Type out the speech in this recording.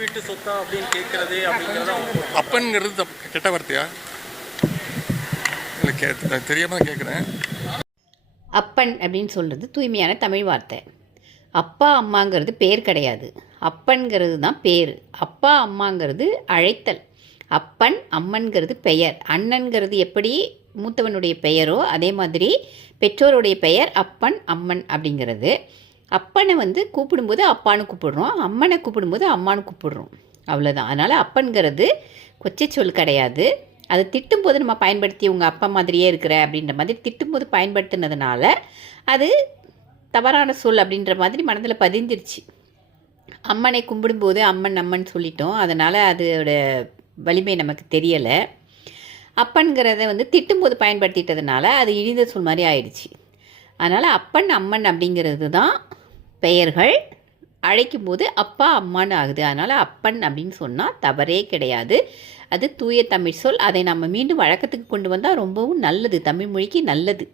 வீட்டு சொத்தா அப்படின்னு கேட்கறது அப்படிங்கிறத அப்பன்கிறது கெட்ட வார்த்தையா? இல்லை தெரியாமல் கேட்குறேன். அப்பன் அப்படின்னு சொல்கிறது தூய்மையான தமிழ் வார்த்தை. அப்பா அம்மாங்கிறது பேர் கிடையாது, அப்பன்கிறது தான் பேர். அப்பா அம்மாங்கிறது அழைத்தல், அப்பன் அம்மன்கிறது பெயர். அண்ணன்கிறது எப்படி மூத்தவனுடைய பெயரோ அதே மாதிரி பெற்றோருடைய பெயர் அப்பன் அம்மன் அப்படிங்கிறது. அப்பனை வந்து கூப்பிடும்போது அப்பான்னு கூப்பிடுறோம், அம்மனை கூப்பிடும்போது அம்மானு கூப்பிடுறோம், அவ்வளோதான். அதனால் அப்பன்கிறது கொச்சை சொல் கிடையாது. அதை திட்டும்போது நம்ம பயன்படுத்தி உங்கள் அப்பா மாதிரியே இருக்கிற அப்படின்ற மாதிரி திட்டும்போது பயன்படுத்தினதுனால அது தவறான சொல் அப்படின்ற மாதிரி மனதில் பதிஞ்சிருச்சு. அம்மனை கும்பிடும்போது அம்மன் அம்மன் சொல்லிட்டோம், அதனால் அதோட வலிமை நமக்கு தெரியலை. அப்பன்கிறத வந்து திட்டும்போது பயன்படுத்திட்டதுனால அது இழிந்த சொல் மாதிரி ஆயிடுச்சு. அதனால் அப்பன் அம்மன் அப்படிங்கிறது தான் பெயர்கள், அழைக்கும்போது அப்பா அம்மான்னு ஆகுது. அதனால் அப்பன் அப்படின்னு சொன்னால் தவறே கிடையாது. அது தூய தமிழ் சொல். அதை நம்ம மீண்டும் வழக்கத்துக்கு கொண்டு வந்தால் ரொம்பவும் நல்லது, தமிழ் மொழிக்கு நல்லது.